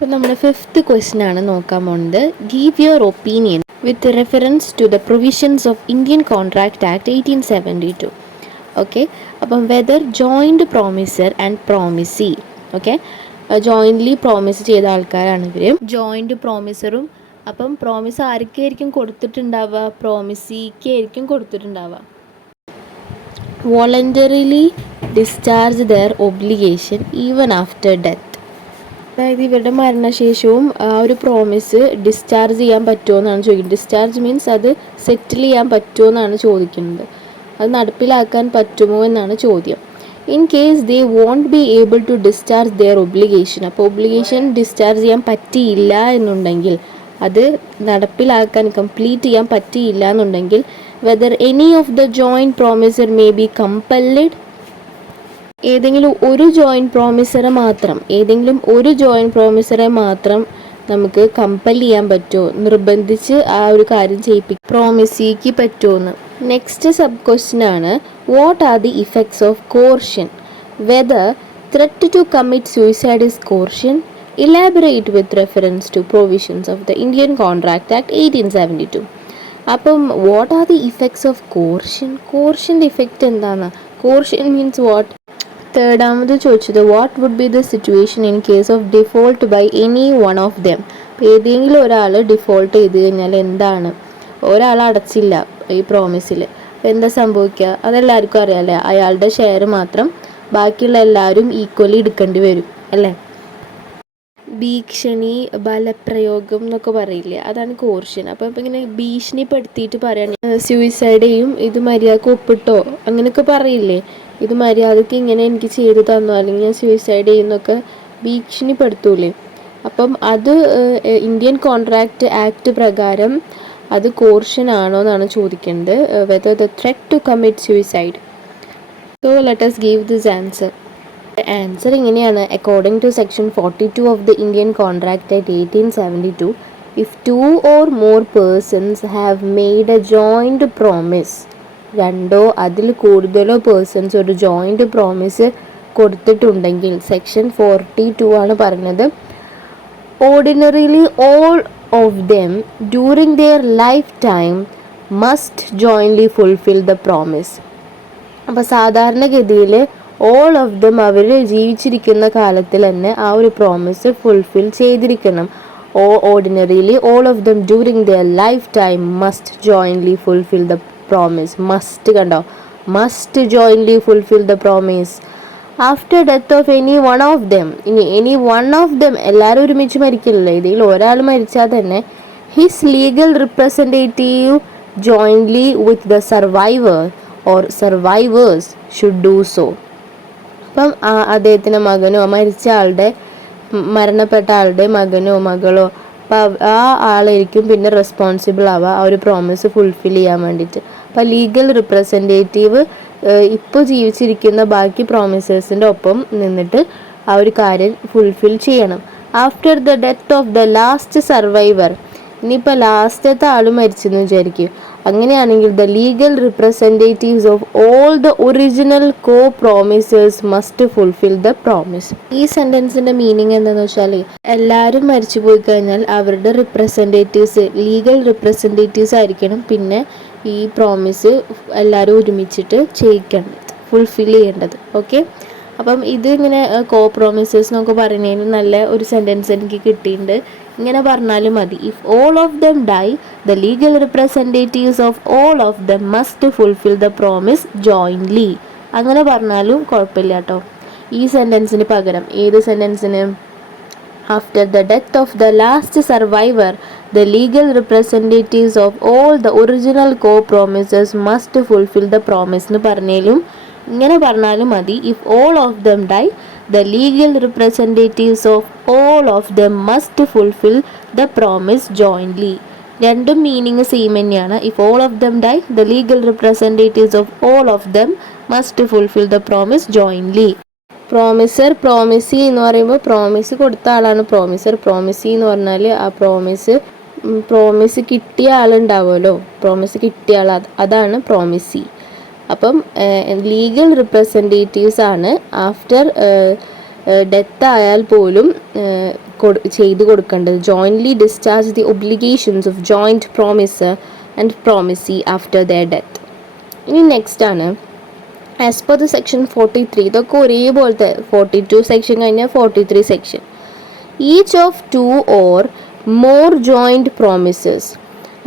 ഇപ്പോൾ നമ്മുടെ fifth question ആണ് നോക്കാൻ പോകുന്നത്. Give your opinion with reference to the provisions of Indian contract act 1872. Okay, അപ്പം whether joint promisor and promisee. Okay, jointly promise ചെയ്ത ആൾക്കാരാണ് ഇവർ. ജോയിൻറ്റ് പ്രോമിസറും അപ്പം പ്രോമിസ് ആർക്കായിരിക്കും കൊടുത്തിട്ടുണ്ടാവുക? പ്രോമിസിക്ക് ആയിരിക്കും കൊടുത്തിട്ടുണ്ടാവുക. Voluntarily discharge their obligation even after death. അതായത് ഇവരുടെ മരണശേഷവും ആ ഒരു പ്രോമിസ് ഡിസ്ചാർജ് ചെയ്യാൻ പറ്റുമോ എന്നാണ് ചോദിക്കുന്നത്. ഡിസ്ചാർജ് മീൻസ് അത് സെറ്റിൽ ചെയ്യാൻ പറ്റുമോ എന്നാണ് ചോദിക്കുന്നത്. അത് നടപ്പിലാക്കാൻ പറ്റുമോ എന്നാണ് ചോദ്യം. In case they won't be able to discharge their obligation, അപ്പോൾ ഒബ്ലിഗേഷൻ ഡിസ്ചാർജ് ചെയ്യാൻ പറ്റിയില്ല എന്നുണ്ടെങ്കിൽ, അത് നടപ്പിലാക്കാൻ കംപ്ലീറ്റ് ചെയ്യാൻ പറ്റിയില്ല എന്നുണ്ടെങ്കിൽ, whether any of the joint promisor may be compelled, ഏതെങ്കിലും ഒരു ജോയിൻറ്റ് പ്രോമിസറെ മാത്രം നമുക്ക് കമ്പൽ ചെയ്യാൻ പറ്റുമോ, നിർബന്ധിച്ച് ആ ഒരു കാര്യം ചെയ്യിപ്പിക്കും പ്രോമിസിക്ക് പറ്റുമോയെന്ന്. നെക്സ്റ്റ് സബ് ക്വസ്റ്റ്യൻ ആണ്, what are the effects of coercion? Whether threat to commit suicide is coercion? Elaborate with reference to provisions of the Indian contract act 1872. അപ്പം what are the effects of coercion? കോർഷൻ്റെ effect എന്താണ്? Coercion means what? തേർഡാമത് ചോദിച്ചത്, what would be the situation in case of default by any one of them? ഏതെങ്കിലും ഒരാൾ default ചെയ്ത് കഴിഞ്ഞാൽ എന്താണ്? ഒരാൾ അടച്ചില്ല ഈ പ്രോമിസിൽ, അപ്പോൾ എന്താ സംഭവിക്കുക? അതെല്ലാവർക്കും അറിയാമല്ലേ. അയാളുടെ ഷെയർ മാത്രം ബാക്കിയുള്ള എല്ലാവരും ഈക്വലി എടുക്കേണ്ടി വരും അല്ലേ. ഭീഷണി, ബലപ്രയോഗം എന്നൊക്കെ പറയില്ലേ, അതാണ് കോർഷൻ. അപ്പോൾ ഇപ്പം ഇങ്ങനെ ഭീഷണിപ്പെടുത്തിയിട്ട് പറയുകയാണ് സൂയിസൈഡ് ചെയ്യും, ഇത് മര്യാദക്ക് ഒപ്പിട്ടോ അങ്ങനെയൊക്കെ പറയില്ലേ. ഇത് മര്യാദയ്ക്ക് ഇങ്ങനെ എനിക്ക് ചെയ്തു തന്നോ, അല്ലെങ്കിൽ ഞാൻ സൂയിസൈഡ് ചെയ്യുന്നൊക്കെ ഭീഷണിപ്പെടുത്തൂലേ. അപ്പം അത് ഇന്ത്യൻ കോൺട്രാക്ട് ആക്ട് പ്രകാരം അത് കോർഷൻ ആണോ എന്നാണ് ചോദിക്കുന്നത്. Whether the threat to commit suicide. So let us give this answer. Answer ഇങ്ങനെയാണ്. According to section 42 of the Indian contract act 1872, if 2 or more persons have made a joint promise, രണ്ടോ അതിൽ കൂടുതലോ persons ഒരു joint promise കൊടുത്തിട്ടുണ്ടെങ്കിൽ, section 42 ആണ് പറഞ്ഞത്, ordinarily all of them during their life time must jointly fulfil the promise. അപ്പോൾ സാധാരണഗതിയിൽ all of dum അവർ ജീവിച്ചിരിക്കുന്ന കാലത്തിൽ തന്നെ ആ ഒരു പ്രോമിസ് ഫുൾഫിൽ ചെയ്തിരിക്കണം. Ordinarily all of them during their life time must jointly fulfil the promise. Must കണ്ടോ, must jointly fulfil the promise. After death of any one of them, ഇനി എനി വൺ ഓഫ് ദം എല്ലാവരും ഒരുമിച്ച് മരിക്കില്ലല്ലോ, ഇതിൽ ഒരാൾ മരിച്ചാൽ തന്നെ his legal representative jointly with the survivor or survivors should do so. അപ്പം അദ്ദേഹത്തിൻ്റെ മകനോ മരണപ്പെട്ട ആളുടെ മകനോ മകളോ, അപ്പോൾ ആ ആളായിരിക്കും പിന്നെ റെസ്പോൺസിബിൾ ആവുക ആ ഒരു പ്രോമിസ് ഫുൾഫിൽ ചെയ്യാൻ വേണ്ടിയിട്ട്. അപ്പോൾ ലീഗൽ റിപ്രസെൻറ്റേറ്റീവ് ഇപ്പോൾ ജീവിച്ചിരിക്കുന്ന ബാക്കി പ്രോമിസേഴ്സിൻ്റെ ഒപ്പം നിന്നിട്ട് ആ ഒരു കാര്യം ഫുൾഫിൽ ചെയ്യണം. After the death of the last survivor, ഇനിയിപ്പോൾ ലാസ്റ്റത്തെ ആൾ മരിച്ചെന്ന് വിചാരിക്കും, അങ്ങനെയാണെങ്കിൽ the legal representatives of all the original co promisors must fulfil the promise. ഈ സെൻറ്റൻസിൻ്റെ മീനിങ് എന്താണെന്ന് വെച്ചാൽ, എല്ലാവരും മരിച്ചു പോയി കഴിഞ്ഞാൽ അവരുടെ റിപ്രസെൻറ്റേറ്റീവ്സ്, ലീഗൽ റിപ്രസെൻറ്റേറ്റീവ്സ് ആയിരിക്കണം പിന്നെ ഈ പ്രോമിസ് എല്ലാവരും ഒരുമിച്ചിട്ട് ചെയ്യിക്കേണ്ടത്, ഫുൾഫിൽ ചെയ്യേണ്ടത്. ഓക്കെ, അപ്പം ഇത് ഇങ്ങനെ കോ പ്രോമിസേഴ്സ് എന്നൊക്കെ പറയുന്നതിന് നല്ല ഒരു സെൻറ്റൻസ് എനിക്ക് കിട്ടിയിട്ടുണ്ട്. ഇങ്ങനെ പറഞ്ഞാലും മതി. If all of them die the legal representatives of all of them must fulfil the promise jointly. അങ്ങനെ പറഞ്ഞാലും കുഴപ്പമില്ല കേട്ടോ. ഈ സെൻറ്റൻസിന് പകരം ഏത് സെൻറ്റൻസിന്? After the death of the last survivor the legal representatives of all the original co promisors must fulfil the promise എന്ന് പറഞ്ഞാലും ഇങ്ങനെ പറഞ്ഞാലും മതി. If all of them die the legal representatives of all of them must fulfil the promise jointly. രണ്ടും meaning same തന്നെയാണ്. If all of them die the legal representatives of all of them must fulfil the promise jointly. Promisor, promisee എന്ന് പറയുമ്പോൾ promise കൊടുത്ത ആളാണ് promisor. Promisee എന്ന് പറഞ്ഞാൽ ആ promise കിട്ടിയ ആളുണ്ടാവുമല്ലോ, പ്രോമിസ് കിട്ടിയ ആൾ, അതാണ് പ്രോമിസി. അപ്പം ലീഗൽ റിപ്രസെൻറ്റേറ്റീവ്സ് ആണ് ആഫ്റ്റർ ഡെത്ത് ആയാൽ പോലും ചെയ്തു കൊടുക്കേണ്ടത്. Jointly discharge the obligations of joint promisor and promisee after there death. ഇനി നെക്സ്റ്റ് ആണ് ആസ് പെർ ദ സെക്ഷൻ 43. ഇതൊക്കെ ഒരേപോലത്തെ 42 സെക്ഷൻ കഴിഞ്ഞാൽ 43 section. Each of 2 or more joint promises.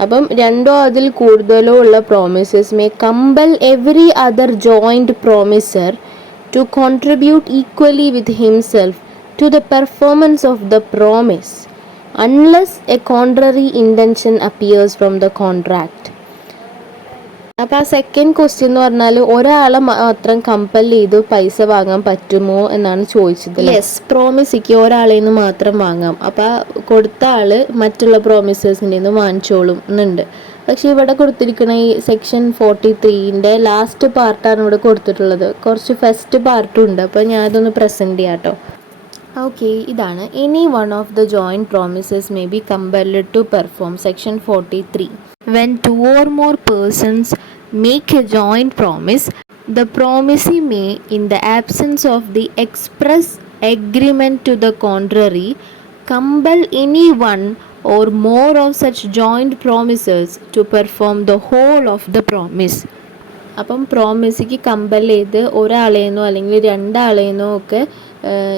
അപ്പം രണ്ടോ അതിൽ കൂടുതലോ ഉള്ള promises may compel every other joint promisor to contribute equally with himself to the performance of the promise unless a contrary intention appears from the contract. അപ്പോൾ ആ second question എന്ന് പറഞ്ഞാൽ ഒരാളെ മാത്രം കമ്പൽ ചെയ്ത് പൈസ വാങ്ങാൻ പറ്റുമോ എന്നാണ് ചോദിച്ചത്. യെസ്, പ്രോമിസിക്ക് ഒരാളെ നിന്ന് മാത്രം വാങ്ങാം. അപ്പോൾ കൊടുത്ത ആൾ മറ്റുള്ള പ്രോമിസേഴ്സിൻ്റെ നിന്ന് വാങ്ങിച്ചോളും എന്നുണ്ട്. പക്ഷേ ഇവിടെ കൊടുത്തിരിക്കുന്ന ഈ സെക്ഷൻ 43ൻ്റെ ലാസ്റ്റ് പാർട്ടാണ് ഇവിടെ കൊടുത്തിട്ടുള്ളത്. കുറച്ച് ഫസ്റ്റ് പാർട്ടും ഉണ്ട്. അപ്പോൾ ഞാനതൊന്ന് പ്രസൻറ്റ് ചെയ്യാം കേട്ടോ. ഓക്കെ, ഇതാണ് any one of the joint promises may be compelled to perform. Section 43. When 2 or more persons make a joint promise, the promisee may, in the absence of the express agreement to the contrary, compel any one or more of such joint promises to perform the whole of the promise. അപ്പം പ്രോമിസിക്ക് compel ചെയ്ത് ഒരാളേന്നോ അല്ലെങ്കിൽ രണ്ടാളേന്നോ ഒക്കെ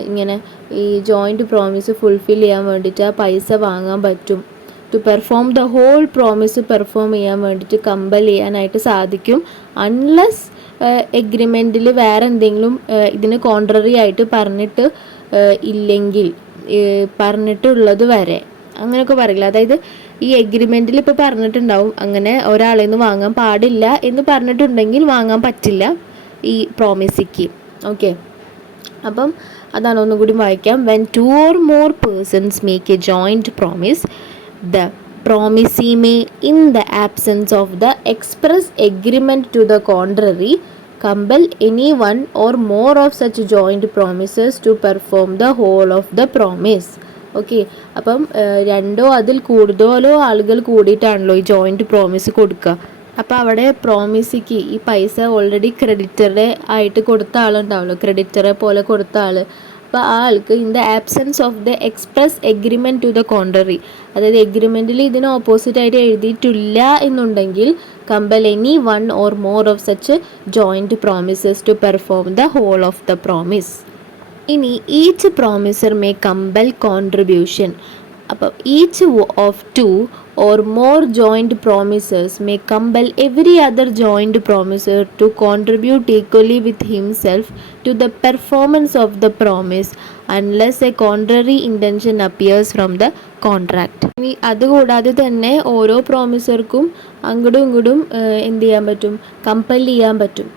ഇങ്ങനെ ഈ joint promise fulfil ചെയ്യാൻ വേണ്ടിയിട്ട് ആ പൈസ വാങ്ങാൻ പറ്റും. To perform the whole promise perform ചെയ്യാൻ വേണ്ടിയിട്ട് കമ്പൽ ചെയ്യാനായിട്ട് സാധിക്കും. അൺലെസ് എഗ്രിമെൻറ്റിൽ വേറെ എന്തെങ്കിലും ഇതിന് കോൺട്രറി ആയിട്ട് പറഞ്ഞിട്ട് ഇല്ലെങ്കിൽ, പറഞ്ഞിട്ടുള്ളത് വരെ അങ്ങനെയൊക്കെ പറയില്ല. അതായത് ഈ എഗ്രിമെൻറ്റിൽ ഇപ്പോൾ പറഞ്ഞിട്ടുണ്ടാവും അങ്ങനെ ഒരാളിൽ നിന്ന് വാങ്ങാൻ പാടില്ല എന്ന് പറഞ്ഞിട്ടുണ്ടെങ്കിൽ വാങ്ങാൻ പറ്റില്ല ഈ പ്രോമിസിക്ക്. ഓക്കെ, അപ്പം അതാണ് ഒന്നുകൂടി വായിക്കാം. When 2 or more persons make a joint promise, the promisee may, in the absence of the express agreement to the contrary, compel any one or more of such joint promises to perform the whole of the promise. Okay, അപ്പം രണ്ടോ അതിൽ കൂടുതലോ ആളുകൾ കൂടിയിട്ടാണല്ലോ ഈ joint promise കൊടുക്കുക. അപ്പോൾ അവിടെ പ്രോമിസിക്ക് ഈ പൈസ ഓൾറെഡി ക്രെഡിറ്ററെ ആയിട്ട് കൊടുത്ത ആളുണ്ടാവുമല്ലോ, ക്രെഡിറ്ററെ പോലെ കൊടുത്ത ആൾ. അപ്പോൾ ആ ആൾക്ക് in the absence of the express agreement to the contrary, അതായത് എഗ്രിമെൻറ്റിൽ ഇതിന് ഓപ്പോസിറ്റായിട്ട് എഴുതിയിട്ടില്ല എന്നുണ്ടെങ്കിൽ compel any one or more of such joint promises to perform the whole of the promise. ഇനി each promisor may compel contribution. അപ്പം each of 2 or more joint promisers may compel every other joint promiser to contribute equally with himself to the performance of the promise unless a contrary intention appears from the contract. ഇനി അതുകൂടാതെ തന്നെ ഓരോ പ്രോമിസർക്കും അങ്ങോട്ടും ഇങ്ങോട്ടും എന്ത് ചെയ്യാൻ പറ്റും, compel ചെയ്യാൻ പറ്റും.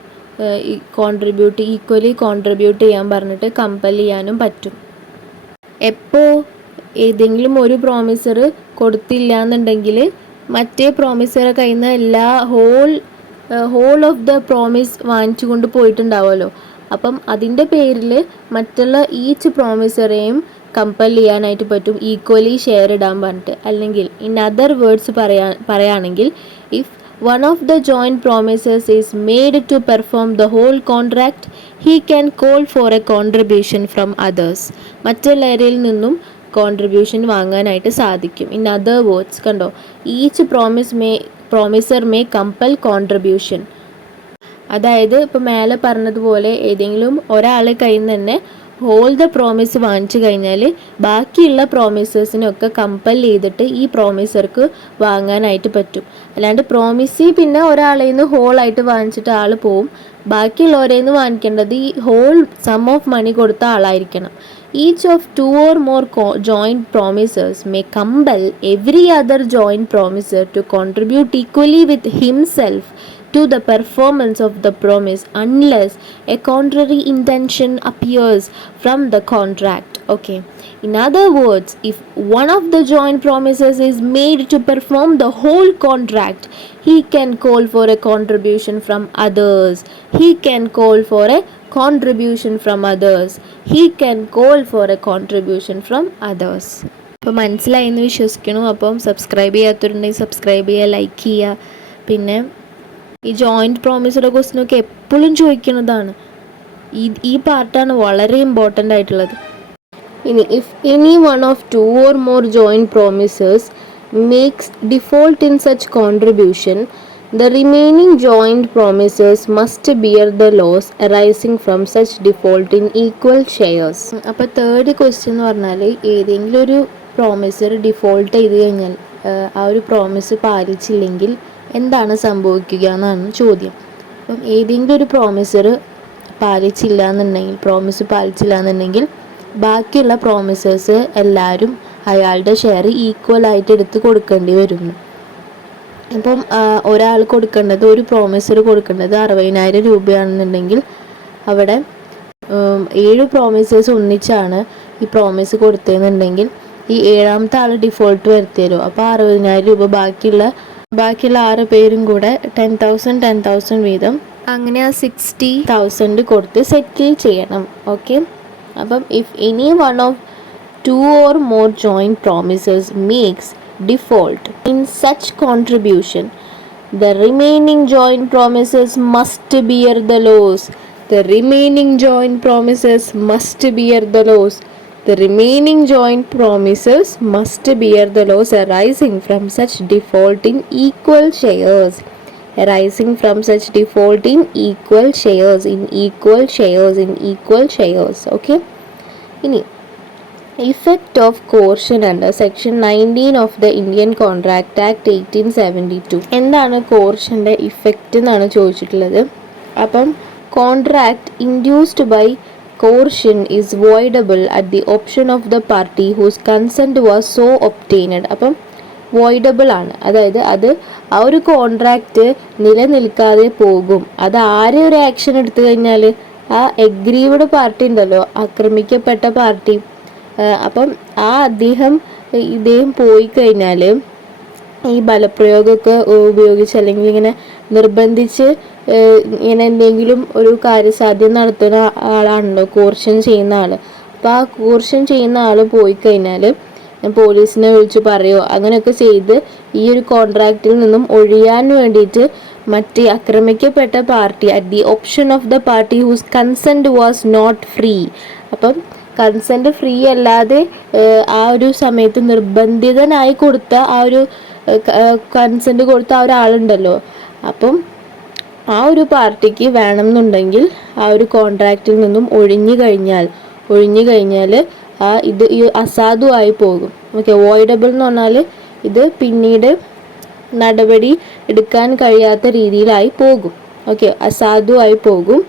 ഈക്വലി കോൺട്രിബ്യൂട്ട് ചെയ്യാൻ പറഞ്ഞിട്ട് കമ്പൽ ചെയ്യാനും പറ്റും. എപ്പോൾ ഏതെങ്കിലും ഒരു പ്രോമിസർ കൊടുത്തില്ല എന്നുണ്ടെങ്കിൽ മറ്റേ പ്രോമിസറെ കയ്യിൽ നിന്ന് എല്ലാ ഹോൾ ഓഫ് ദ പ്രോമിസ് വാങ്ങിച്ചു കൊണ്ട് പോയിട്ടുണ്ടാവുമല്ലോ. അപ്പം അതിൻ്റെ പേരിൽ മറ്റുള്ള ഈച്ച് പ്രോമിസറെയും കമ്പൽ ചെയ്യാനായിട്ട് പറ്റും, ഈക്വലി ഷെയർ ഇടാൻ പറഞ്ഞിട്ട്. അല്ലെങ്കിൽ ഇൻ അതർ വേർഡ്സ് പറയുകയാണെങ്കിൽ if one of the joint promises is made to perform the whole contract, he can call for a contribution from others. മറ്റുള്ളവരിൽ നിന്നും കോൺട്രിബ്യൂഷൻ വാങ്ങാനായിട്ട് സാധിക്കും. ഇൻ അതർ വേർഡ്സ് കണ്ടോ, each promisor may compel contribution. അതായത് ഇപ്പോൾ മേലെ പറഞ്ഞതുപോലെ ഏതെങ്കിലും ഒരാളെ കയ്യിൽ നിന്ന് തന്നെ ഹോൾ ദ പ്രോമിസ് വാങ്ങിച്ചു കഴിഞ്ഞാൽ ബാക്കിയുള്ള പ്രോമിസേഴ്സിനൊക്കെ കമ്പൽ ചെയ്തിട്ട് ഈ പ്രോമിസർക്ക് വാങ്ങാനായിട്ട് പറ്റും. അല്ലാണ്ട് പ്രോമിസി പിന്നെ ഒരാളിൽ നിന്ന് ഹോളായിട്ട് വാങ്ങിച്ചിട്ട് ആൾ പോവും. ബാക്കിയുള്ളവരിൽ നിന്ന് വാങ്ങിക്കേണ്ടത് ഈ ഹോൾ സം ഓഫ് മണി കൊടുത്ത ആളായിരിക്കണം. Each of 2 or more joint promisers may compel every other joint promiser to contribute equally with himself to the performance of the promise unless a contrary intention appears from the contract. Okay, in other words, if one of the joint promises is made to perform the whole contract, he can call for a contribution from others. He can call for a contribution from others. He can call for a contribution from others. അപ്പോൾ മനസ്സിലായി എന്ന് വിശ്വസിക്കുന്നു. അപ്പം subscribe ചെയ്യാത്തവരുണ്ടെങ്കിൽ subscribe ചെയ്യുക, like ചെയ്യുക. പിന്നെ ഈ ജോയിൻറ്റ് പ്രോമിസറുടെ ക്വസ്റ്റ്യനൊക്കെ എപ്പോഴും ചോദിക്കുന്നതാണ്. ഈ പാർട്ടാണ് വളരെ ഇമ്പോർട്ടൻ്റ് ആയിട്ടുള്ളത്. ഇനി if any one of two or more joint promisors makes default in such contribution, the remaining joint promises must bear the loss arising from such default in equal shares. അപ്പോൾ third question എന്ന് പറഞ്ഞാൽ ഏതെങ്കിലും ഒരു promisor default ചെയ്ത് കഴിഞ്ഞാൽ ആ ഒരു promise പാലിച്ചില്ലെങ്കിൽ എന്താണ് സംഭവിക്കുക എന്നാണ് ചോദ്യം. അപ്പം ഏതെങ്കിലും ഒരു പ്രോമിസ് പാലിച്ചില്ല എന്നുണ്ടെങ്കിൽ ബാക്കിയുള്ള പ്രോമിസേഴ്സ് എല്ലാവരും അയാളുടെ ഷെയർ ഈക്വൽ ആയിട്ട് എടുത്ത് കൊടുക്കേണ്ടി വരുന്നു. ഇപ്പം ഒരാൾ കൊടുക്കേണ്ടത്, ഒരു പ്രോമിസർ കൊടുക്കേണ്ടത് 60,000 രൂപയാണെന്നുണ്ടെങ്കിൽ അവിടെ 7 പ്രോമിസേഴ്സ് ഒന്നിച്ചാണ് ഈ പ്രോമിസ് കൊടുത്തതെന്നുണ്ടെങ്കിൽ ഈ 7ാമത്തെ ആൾ ഡിഫോൾട്ട് വരുത്തിയല്ലോ. അപ്പോൾ 60,000 രൂപ ബാക്കിയുള്ള 6 പേരും കൂടെ 10,000 വീതം അങ്ങനെ ആ 60,000 കൊടുത്ത് സെറ്റിൽ ചെയ്യണം. ഓക്കെ, അപ്പം if any one of 2 or more joint promises makes default in such contribution, the remaining joint promises must bear the loss. The remaining joint promises must bear the loss. The remaining joint promises must bear the loss arising from such default in equal shares. Arising from such default in equal shares. Okay. ഇനി effect of coercion under section 19 of the Indian Contract Act 1872. എന്താണ് കോർഷൻ്റെ effect എന്നാണ് ചോദിച്ചിട്ടുള്ളത്. അപ്പം contract induced by coercion is voidable at the option of the party whose consent was so obtained. അപ്പം voidable ആണ്, അതായത് അത് ആ ഒരു കോൺട്രാക്റ്റ് നിലനിൽക്കാതെ പോകും. അത് ആരെ ഒരു ആക്ഷൻ എടുത്തു കഴിഞ്ഞാൽ ആ എഗ്രീവ്ഡ് പാർട്ടി ഉണ്ടല്ലോ, ആക്രമിക്കപ്പെട്ട പാർട്ടി, അപ്പം ഇദ്ദേഹം പോയി കഴിഞ്ഞാൽ ഈ ബലപ്രയോഗമൊക്കെ ഉപയോഗിച്ച് അല്ലെങ്കിൽ ഇങ്ങനെ നിർബന്ധിച്ച് ഇങ്ങനെ എന്തെങ്കിലും ഒരു കാര്യസാധ്യം നടത്തുന്ന ആളാണല്ലോ കോർഷൻ ചെയ്യുന്ന ആൾ. അപ്പോൾ ആ കോർഷൻ ചെയ്യുന്ന ആൾ പോയി കഴിഞ്ഞാൽ പോലീസിനെ വിളിച്ച് പറയുമോ അങ്ങനെയൊക്കെ ചെയ്ത് ഈ ഒരു കോൺട്രാക്റ്റിൽ നിന്നും ഒഴിയാൻ വേണ്ടിയിട്ട് മറ്റേ ആക്രമിക്കപ്പെട്ട party at the option of the party whose consent was not free, അപ്പം കൺസെൻറ്റ് ഫ്രീ അല്ലാതെ ആ ഒരു സമയത്ത് നിർബന്ധിതനായി കൊടുത്ത ആ ഒരു കൺസെൻറ്റ് കൊടുത്ത ആ ഒരാളുണ്ടല്ലോ, അപ്പം ആ ഒരു പാർട്ടിക്ക് വേണമെന്നുണ്ടെങ്കിൽ ആ ഒരു കോൺട്രാക്റ്റിൽ നിന്നും ഒഴിഞ്ഞു കഴിഞ്ഞാൽ ഈ അസാധുവായി പോകും. ഓക്കെ, വോയിഡബിൾ എന്ന് പറഞ്ഞാൽ ഇത് പിന്നീട് നടപടി എടുക്കാൻ കഴിയാത്ത രീതിയിലായി പോകും. ഓക്കെ, അസാധുവായി പോകും.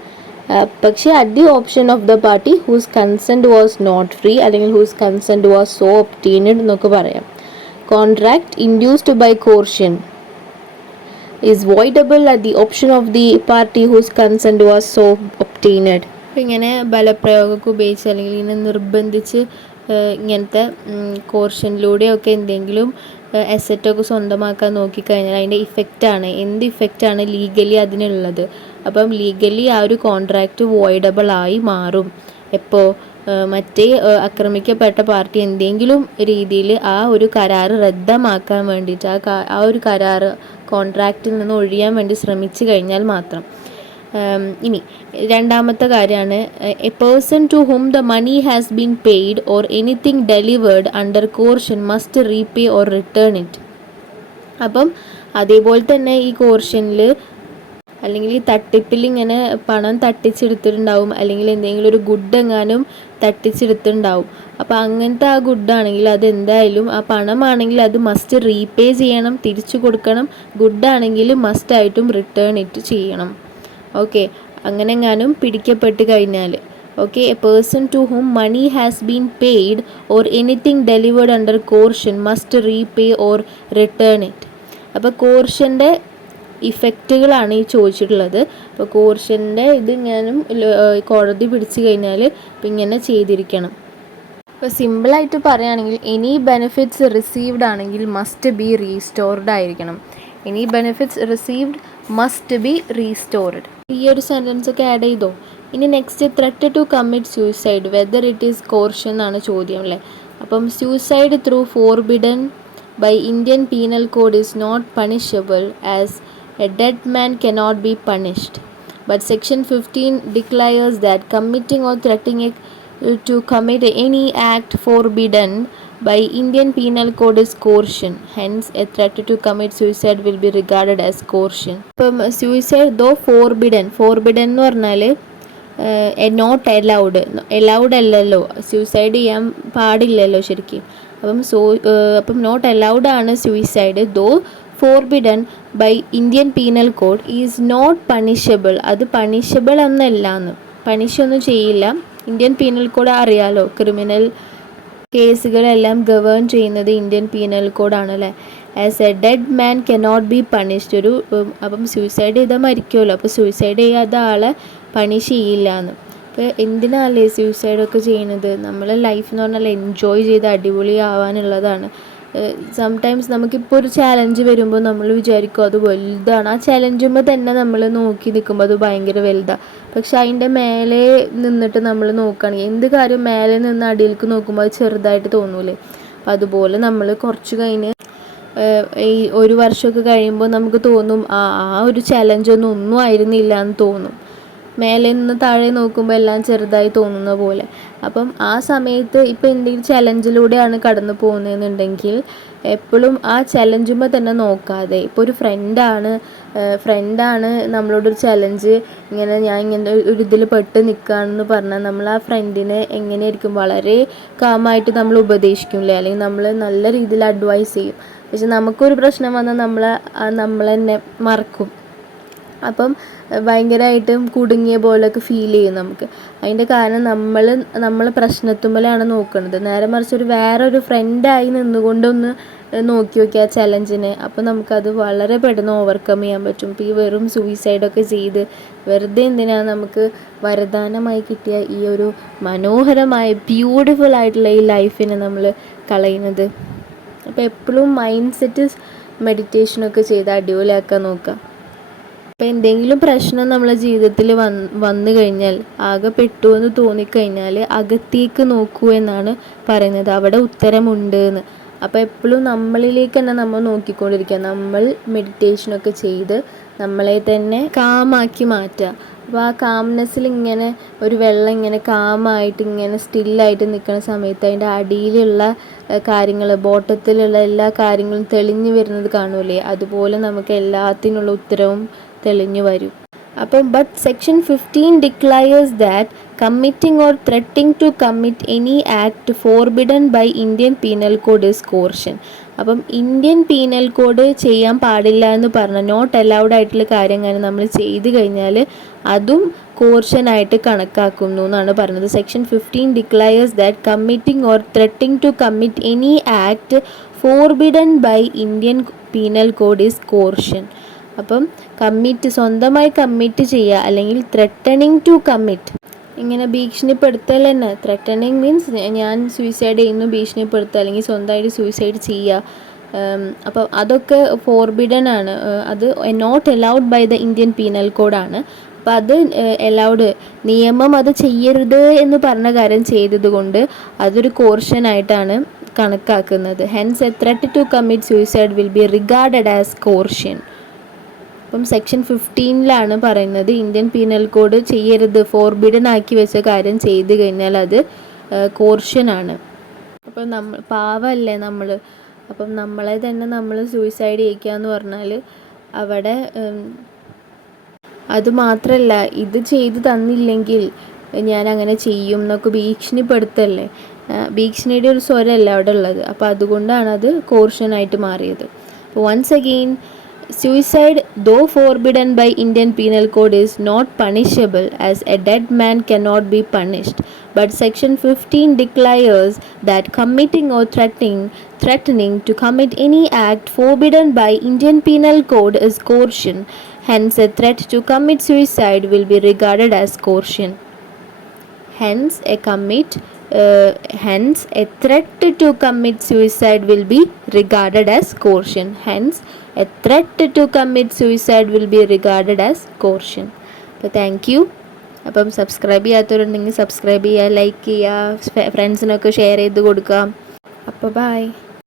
പക്ഷേ at the option of the party whose consent was not free അല്ലെങ്കിൽ whose consent was so obtained എന്നൊക്കെ പറയാം. Contract induced by coercion is voidable at the option of the party whose consent was so obtained. ഇങ്ങനെ ബലപ്രയോഗമൊക്കെ ഉപയോഗിച്ച് അല്ലെങ്കിൽ ഇങ്ങനെ നിർബന്ധിച്ച് ഇങ്ങനത്തെ കോർഷനിലൂടെയൊക്കെ എന്തെങ്കിലും അസറ്റൊക്കെ സ്വന്തമാക്കാൻ നോക്കിക്കഴിഞ്ഞാൽ അതിൻ്റെ ഇഫക്റ്റാണ്, എന്ത് ഇഫക്റ്റാണ് ലീഗലി അതിനുള്ളത്. അപ്പം ലീഗലി ആ ഒരു കോൺട്രാക്റ്റ് വോയിഡബിൾ ആയി മാറും. എപ്പോൾ മറ്റേ ആക്രമിക്കപ്പെട്ട പാർട്ടി എന്തെങ്കിലും രീതിയിൽ ആ ഒരു കരാർ റദ്ദമാക്കാൻ വേണ്ടിയിട്ട് ആ ഒരു കരാർ കോൺട്രാക്റ്റിൽ നിന്ന് ഒഴിയാൻ വേണ്ടി ശ്രമിച്ചു കഴിഞ്ഞാൽ മാത്രം. ഇനി രണ്ടാമത്തെ കാര്യമാണ് a person to whom the money has been paid or anything delivered under coercion must repay or return it. അപ്പം അതേപോലെ തന്നെ ഈ കോർഷനിൽ അല്ലെങ്കിൽ ഈ തട്ടിപ്പിൽ ഇങ്ങനെ പണം തട്ടിച്ചെടുത്തിട്ടുണ്ടാവും, അല്ലെങ്കിൽ എന്തെങ്കിലും ഒരു ഗുഡ് എങ്ങാനും തട്ടിച്ചെടുത്തിട്ടുണ്ടാവും. അപ്പോൾ അങ്ങനത്തെ ആ ഗുഡാണെങ്കിൽ അതെന്തായാലും ആ പണമാണെങ്കിൽ അത് മസ്റ്റ് റീപേ ചെയ്യണം, തിരിച്ചു കൊടുക്കണം. ഗുഡാണെങ്കിൽ മസ്റ്റായിട്ടും റിട്ടേൺ ഇറ്റ് ചെയ്യണം. ഓക്കെ, അങ്ങനെ എങ്ങാനും പിടിക്കപ്പെട്ട് കഴിഞ്ഞാൽ okay a person to whom money has been paid or anything delivered under coercion must repay or return it. അപ്പോൾ കോർഷൻ്റെ ഇഫക്റ്റുകളാണ് ഈ ചോദിച്ചിട്ടുള്ളത്. അപ്പോൾ കോർഷൻ്റെ ഇത് ഞാനും കോടതി പിടിച്ചു കഴിഞ്ഞാൽ ഇപ്പം ഇങ്ങനെ ചെയ്തിരിക്കണം. ഇപ്പോൾ സിമ്പിളായിട്ട് പറയുകയാണെങ്കിൽ എനി ബെനിഫിറ്റ്സ് റിസീവ്ഡ് ആണെങ്കിൽ മസ്റ്റ് ബി റീസ്റ്റോർഡ് ആയിരിക്കണം. Any benefits received must be restored. ഈ ഒരു സെൻറ്റൻസ് ഒക്കെ ആഡ് ചെയ്തോ. ഇനി next threat to commit suicide whether it is coercion എന്നാണ് ചോദ്യം അല്ലേ. അപ്പം suicide though forbidden by Indian penal code is not punishable as a dead man cannot be punished. But Section 15 declares that committing or threatening to commit any act forbidden by Indian Penal Code is coercion. Hence, a threat to commit suicide will be regarded as coercion. ഇപ്പം suicide though forbidden എന്ന് പറഞ്ഞാൽ not എലൗഡ് അല്ലല്ലോ, suicide ചെയ്യാൻ പാടില്ലല്ലോ ശരിക്കും. അപ്പം not allowed ആണ് suicide. Though forbidden by Indian penal code is not punishable. അത് പണിഷബിൾ എന്നല്ലാന്ന്, പണിഷൊന്നും ചെയ്യില്ല. ഇന്ത്യൻ പീനൽ കോഡ് അറിയാലോ, ക്രിമിനൽ കേസുകളെല്ലാം ഗവേൺ ചെയ്യുന്നത് ഇന്ത്യൻ പീനൽ കോഡാണല്ലേ. As a dead man cannot be punished. അപ്പം സൂയിസൈഡ് ചെയ്താൽ മരിക്കുമല്ലോ, അപ്പോൾ സൂയിസൈഡ് ചെയ്യാത്ത ആളെ പണിഷ് ചെയ്യില്ല എന്ന്. അപ്പോൾ എന്തിനാല്ലേ സൂയിസൈഡൊക്കെ ചെയ്യുന്നത്? നമ്മളെ ലൈഫ് എന്ന് പറഞ്ഞാൽ എൻജോയ് ചെയ്ത് അടിപൊളി ആവാനുള്ളതാണ്. സംടൈംസ് നമുക്കിപ്പോൾ ഒരു ചാലഞ്ച് വരുമ്പോൾ നമ്മൾ വിചാരിക്കും അത് വലുതാണ്. ആ ചാലഞ്ചുമ്പോൾ തന്നെ നമ്മൾ നോക്കി നിൽക്കുമ്പോൾ അത് ഭയങ്കര വലുതാണ്. പക്ഷെ അതിൻ്റെ മേലെ നിന്നിട്ട് നമ്മൾ നോക്കുകയാണെങ്കിൽ എന്ത് കാര്യം മേലെ നിന്ന് അടിയിലേക്ക് നോക്കുമ്പോൾ അത് ചെറുതായിട്ട് തോന്നൂലേ. അപ്പം അതുപോലെ നമ്മൾ കുറച്ച് കഴിഞ്ഞ് ഈ ഒരു വർഷമൊക്കെ കഴിയുമ്പോൾ നമുക്ക് തോന്നും ആ ഒരു ചലഞ്ചൊന്നും ആയിരുന്നില്ല എന്ന് തോന്നും. മേലെ നിന്ന് താഴെ നോക്കുമ്പോൾ എല്ലാം ചെറുതായി തോന്നുന്ന പോലെ. അപ്പം ആ സമയത്ത് ഇപ്പോൾ എന്തെങ്കിലും ചലഞ്ചിലൂടെയാണ് കടന്നു പോകുന്നതെന്നുണ്ടെങ്കിൽ എപ്പോഴും ആ ചലഞ്ചുമ്പോൾ തന്നെ നോക്കാതെ, ഇപ്പോൾ ഒരു ഫ്രണ്ടാണ് നമ്മളോടൊരു ചലഞ്ച് ഞാൻ ഇങ്ങനെ ഒരു ഇതിൽ പെട്ട് നിൽക്കുകയാണെന്ന് പറഞ്ഞാൽ നമ്മൾ ആ ഫ്രണ്ടിനെ എങ്ങനെയായിരിക്കും വളരെ കാമായിട്ട് നമ്മൾ ഉപദേശിക്കില്ലേ, അല്ലെങ്കിൽ നമ്മൾ നല്ല രീതിയിൽ അഡ്വൈസ് ചെയ്യും. പക്ഷെ നമുക്കൊരു പ്രശ്നം വന്നാൽ നമ്മൾ തന്നെ മറക്കും. അപ്പം ഭയങ്കരമായിട്ടും കുടുങ്ങിയ പോലെയൊക്കെ ഫീൽ ചെയ്യും നമുക്ക്. അതിൻ്റെ കാരണം നമ്മൾ പ്രശ്നത്തുമ്പോഴാണ് നോക്കുന്നത്. നേരെ മറിച്ച് വേറൊരു ഫ്രണ്ടായി നിന്നുകൊണ്ടൊന്ന് നോക്കി നോക്കിയാൽ ചലഞ്ചിനെ, അപ്പോൾ നമുക്കത് വളരെ പെട്ടെന്ന് ഓവർകം ചെയ്യാൻ പറ്റും. ഇപ്പോൾ ഈ വെറും സൂയിസൈഡൊക്കെ ചെയ്ത് വെറുതെ എന്തിനാണ് നമുക്ക് വരദാനമായി കിട്ടിയ ഈ ഒരു മനോഹരമായ ബ്യൂട്ടിഫുൾ ആയിട്ടുള്ള ഈ ലൈഫിനെ നമ്മൾ കളയുന്നത്. അപ്പോൾ എപ്പോഴും മൈൻഡ് സെറ്റ് മെഡിറ്റേഷനൊക്കെ ചെയ്ത് അടിപൊളിയാക്കാൻ നോക്കുക. അപ്പോൾ എന്തെങ്കിലും പ്രശ്നം നമ്മളെ ജീവിതത്തിൽ വന്നു കഴിഞ്ഞാൽ, ആകെ പെട്ടു എന്ന് തോന്നിക്കഴിഞ്ഞാൽ അകത്തേക്ക് നോക്കൂ എന്നാണ് പറയുന്നത്. അവിടെ ഉത്തരമുണ്ട് എന്ന്. അപ്പോൾ എപ്പോഴും നമ്മളിലേക്ക് തന്നെ നമ്മൾ നോക്കിക്കൊണ്ടിരിക്കുക. നമ്മൾ മെഡിറ്റേഷനൊക്കെ ചെയ്ത് നമ്മളെ തന്നെ കാമാക്കി മാറ്റുക. അപ്പോൾ ആ കാംനെസ്സിൽ ഇങ്ങനെ ഒരു വെള്ളം ഇങ്ങനെ കാമായിട്ട് ഇങ്ങനെ സ്റ്റില്ലായിട്ട് നിൽക്കുന്ന സമയത്ത് അതിൻ്റെ അടിയിലുള്ള കാര്യങ്ങൾ, ബോട്ടത്തിലുള്ള എല്ലാ കാര്യങ്ങളും തെളിഞ്ഞു വരുന്നത് കാണൂലേ, അതുപോലെ നമുക്ക് എല്ലാത്തിനുള്ള ഉത്തരവും തെളിഞ്ഞു വരും. അപ്പം but section 15 declares that committing or threatening to commit any act forbidden by Indian Penal Code is coercion. അപ്പം ഇന്ത്യൻ പീനൽ കോഡ് ചെയ്യാൻ പാടില്ല എന്ന് പറഞ്ഞ നോട്ട് അലൗഡ് ആയിട്ടുള്ള കാര്യങ്ങൾ നമ്മൾ ചെയ്തു കഴിഞ്ഞാൽ അതും കോർഷനായിട്ട് കണക്കാക്കുന്നു എന്നാണ് പറഞ്ഞത്. Section 15 declares that committing or threatening to commit any act forbidden by Indian Penal Code is coercion. അപ്പം സ്വന്തമായി കമ്മിറ്റ് ചെയ്യുക, അല്ലെങ്കിൽ ത്രെട്ടണിങ് ടു കമ്മിറ്റ്, ഇങ്ങനെ ഭീഷണിപ്പെടുത്തൽ തന്നെ. ത്രെട്ടണിങ് മീൻസ് ഞാൻ സൂയിസൈഡ് ചെയ്യുന്നു, ഭീഷണിപ്പെടുത്തുക, അല്ലെങ്കിൽ സ്വന്തമായിട്ട് സൂയിസൈഡ് ചെയ്യുക. അപ്പം അതൊക്കെ ഫോർബിഡൻ ആണ്. അത് not allowed by the Indian penal കോഡാണ്. അപ്പം അത് അലൗഡ്, നിയമം അത് ചെയ്യരുത് എന്ന് പറഞ്ഞ കാര്യം ചെയ്തത് കൊണ്ട് അതൊരു കോർഷനായിട്ടാണ് കണക്കാക്കുന്നത്. Hence a threat to commit suicide will be regarded as coercion. അപ്പം സെക്ഷൻ 15 പറയുന്നത് ഇന്ത്യൻ പീനൽ കോഡ് ചെയ്യരുത്, ഫോർബിഡൻ ആക്കി വെച്ച കാര്യം ചെയ്ത് കഴിഞ്ഞാൽ അത് കോർഷനാണ്. അപ്പം പാവമല്ലേ നമ്മൾ. അപ്പം നമ്മളെ തന്നെ നമ്മൾ സൂയിസൈഡ് ചെയ്യിക്കുക എന്ന് പറഞ്ഞാൽ അവിടെ അതുമാത്രമല്ല, ഇത് ചെയ്തു തന്നില്ലെങ്കിൽ ഞാൻ അങ്ങനെ ചെയ്യും എന്നൊക്കെ ഭീഷണിപ്പെടുത്തല്ലേ. ഭീഷണിയുടെ ഒരു സ്വരമല്ല അവിടെ ഉള്ളത്. അപ്പോൾ അതുകൊണ്ടാണ് അത് കോർഷനായിട്ട് മാറിയത്. Once again, suicide, though forbidden by Indian Penal Code, is not punishable as a dead man cannot be punished. But Section 15 declares that committing or threatening to commit any act forbidden by Indian Penal Code is coercion. Hence, a threat to commit suicide will be regarded as coercion. Hence, a threat to commit suicide will be regarded as coercion. Hence, a threat to commit suicide will be regarded as coercion. അപ്പോൾ thank you. അപ്പം subscribe ചെയ്യാത്തവരുണ്ടെങ്കിൽ subscribe ചെയ്യുക, like ചെയ്യുക, ഫ്രണ്ട്സിനൊക്കെ share ചെയ്ത് കൊടുക്കുക. അപ്പോൾ by.